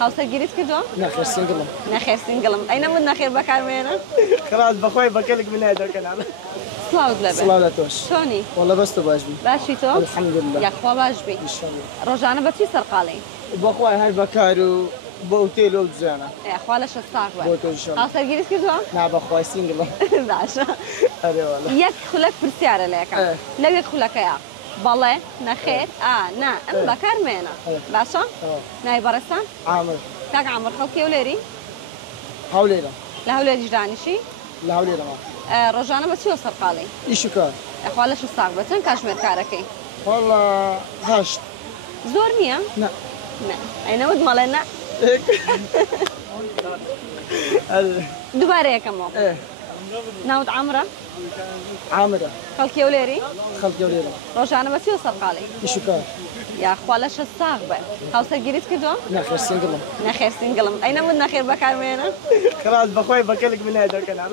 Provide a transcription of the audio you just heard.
هاوسەرگیریت کردووە؟ نەخێر سنگڵم. نەخێر سینگڵم. ئەی نەمود نەخێر بەکارمێنە؟ خلاص بەخۆی بەکەلێک بنای دەکەناڵ. سڵاوت لەبێ. سڵاو لە تۆش. چۆنی؟ وەڵا بەس تۆ باش بی. باشی تۆ؟ الحەمدولله. یاخوا باش بی. ئینشاءالله. ڕۆژانە بە چی سەرقاڵی؟ بەخوای هەر بەکار و بۆ ئوتێل و دزانە. خوا لە شەت ساغ بە. بۆ تۆ ئینشاءالله. هاوسەرگیریت کردووە؟ نا بەخوای سنگڵم. باشە. ئەرێ وەڵا. یەک خولەک پرسیارە لێکە. لەو یەک خولەکەیە. بەڵێ نەخێر نا ئەم بەکارمێنە. باشە؟ ناوی بەڕێستان؟ عامر. کاک عامر خەڵکی هەولێری؟ هەولێرە. لە هەولێریش دانیشی؟ لە هەولێرە ما. ڕۆژانە بە چیوە سەرقاڵی؟ ئیش و کار. خوا لە شەت ساغ بە چەند کاتژمێر کارەکەی؟ وەڵا هەشت. زۆر نییە؟ نا. نا. ئەی نەوت مەڵێ نا. دووبارە یەکەمەوە. ناوت عامرە؟ عامرە. خەڵکی هەولێری؟ خەڵکی هەولێرە. ڕۆژانە بە چیوە سەرقاڵی؟ ئیش و کار. یاخوا لە شەت ساغ بە. هاوسەرگیریت کردووە؟ نەخێر سنگڵم. نەخێر سینگڵم. ئەی نەمود نەخێر بەکارمێنە؟ خلاص بەخۆی بەکەلێک بنای دەکەناڵ.